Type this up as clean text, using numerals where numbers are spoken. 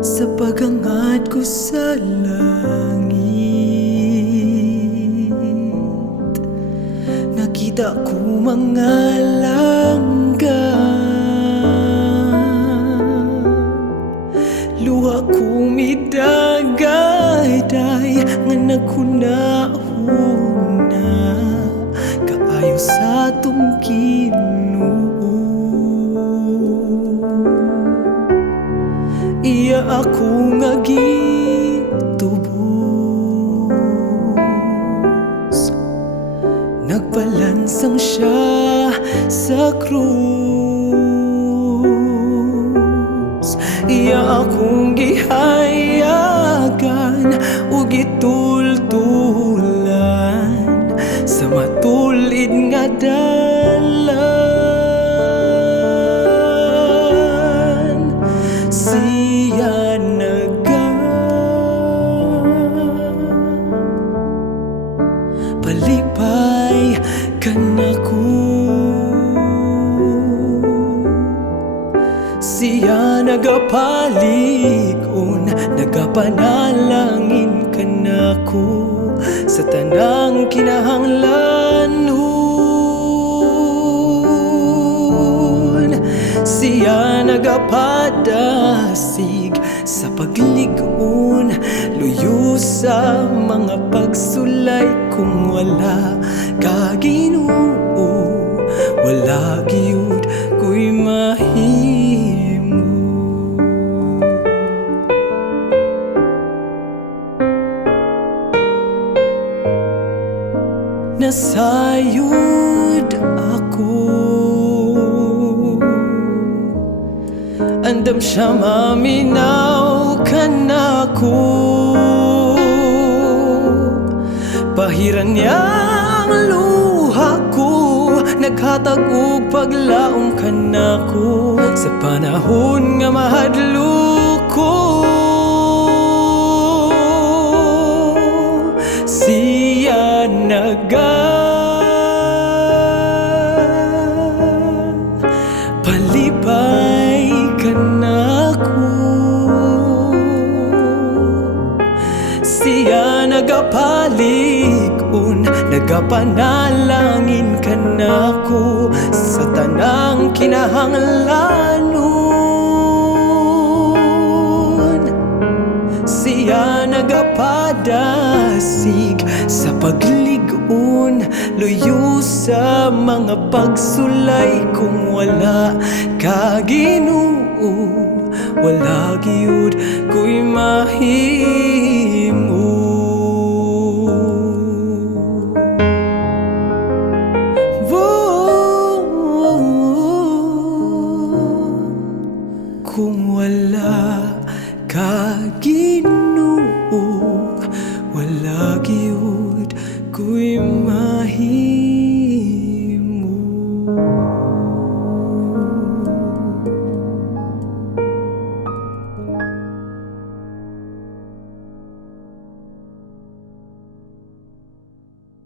sa pagangat ko sa langit. Nakita ko mga luha ko midagayday nga naghunahuna kaayo sa atong Ginoo. Iya ako nga gitubos, nagpalansang siya sa krus. Iya akong gihayagan o gitultulan sa matulid nga dalan. Siya palipay kanako, siya nagapalig-on, nagapanalangin kanako sa tanang kinahanglanon. Siya nagapadasig sa paglig-on, luyo sa mga pagsulay. Kung wala ka Ginoo, wala giyud ko'y mahimo. Nasayod ako, andam siya maminaw kanako. Pahiran niya ang luha ko, naghatag og paglaom kanako sa panahon nga mahadlok ko. Siya palipay kanako, siya nagapalig-on, nagapanalangin kanako sa tanang kinahanglanon. Siya nagapadasig sa paglig-on, luyo sa mga pagsulay. Kung wala ka Ginoo, wala giyud ko'y mahimo.